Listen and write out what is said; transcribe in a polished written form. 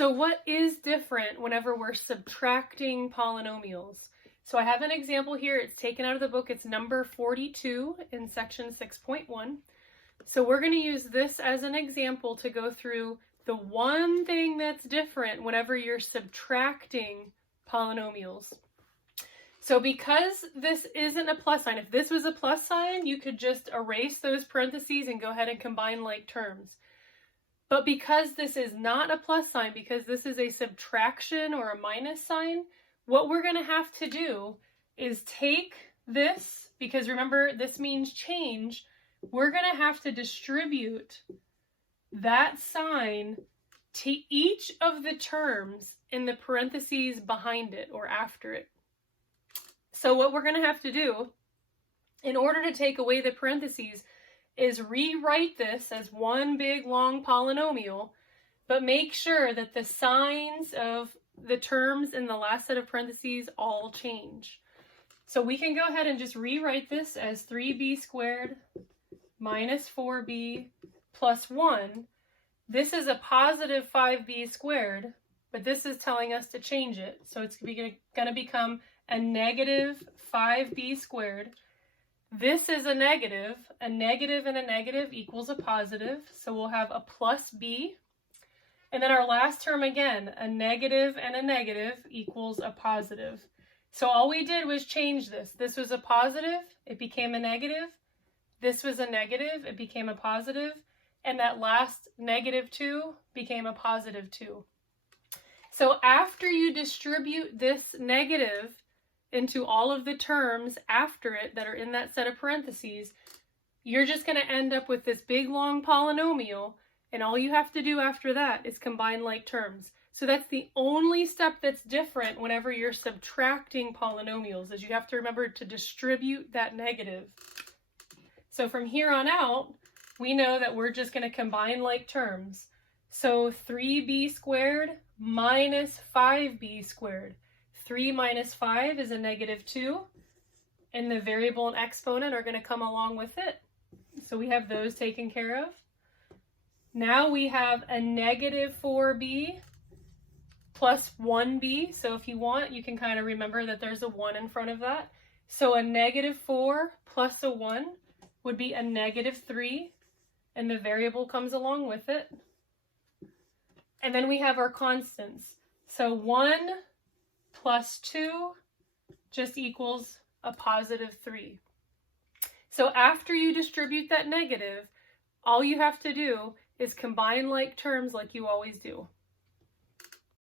So what is different whenever we're subtracting polynomials? So I have an example here. It's taken out of the book. It's number 42 in section 6.1. So we're going to use this as an example to go through the one thing that's different whenever you're subtracting polynomials. So because this isn't a plus sign, if this was a plus sign, you could just erase those parentheses and go ahead and combine like terms. But because this is not a plus sign, because this is a subtraction or a minus sign, what we're going to have to do is take this, because remember this means change, we're going to have to distribute that sign to each of the terms in the parentheses behind it or after it. So what we're going to have to do in order to take away the parentheses is rewrite this as one big long polynomial, but make sure that the signs of the terms in the last set of parentheses all change. So we can go ahead and just rewrite this as 3b squared minus 4b plus 1. This is a positive 5b squared, but this is telling us to change it. So it's going to become a negative 5b squared. This is a negative and a negative equals a positive, so we'll have a plus b. And then our last term again, a negative and a negative equals a positive. So all we did was change this. This was a positive, it became a negative. This was a negative, it became a positive. And that last negative 2 became a positive 2. So after you distribute this negative into all of the terms after it that are in that set of parentheses, you're just going to end up with this big long polynomial, and all you have to do after that is combine like terms. So that's the only step that's different whenever you're subtracting polynomials, is you have to remember to distribute that negative. So from here on out, we know that we're just going to combine like terms. So 3b squared minus 5b squared. 3 minus 5 is a negative 2, and the variable and exponent are going to come along with it. So we have those taken care of. Now we have a negative 4b plus 1b. So if you want, you can kind of remember that there's a 1 in front of that. So a negative 4 plus a 1 would be a negative 3, and the variable comes along with it. And then we have our constants. So 1 plus 2 just equals a positive 3. So after you distribute that negative, all you have to do is combine like terms like you always do.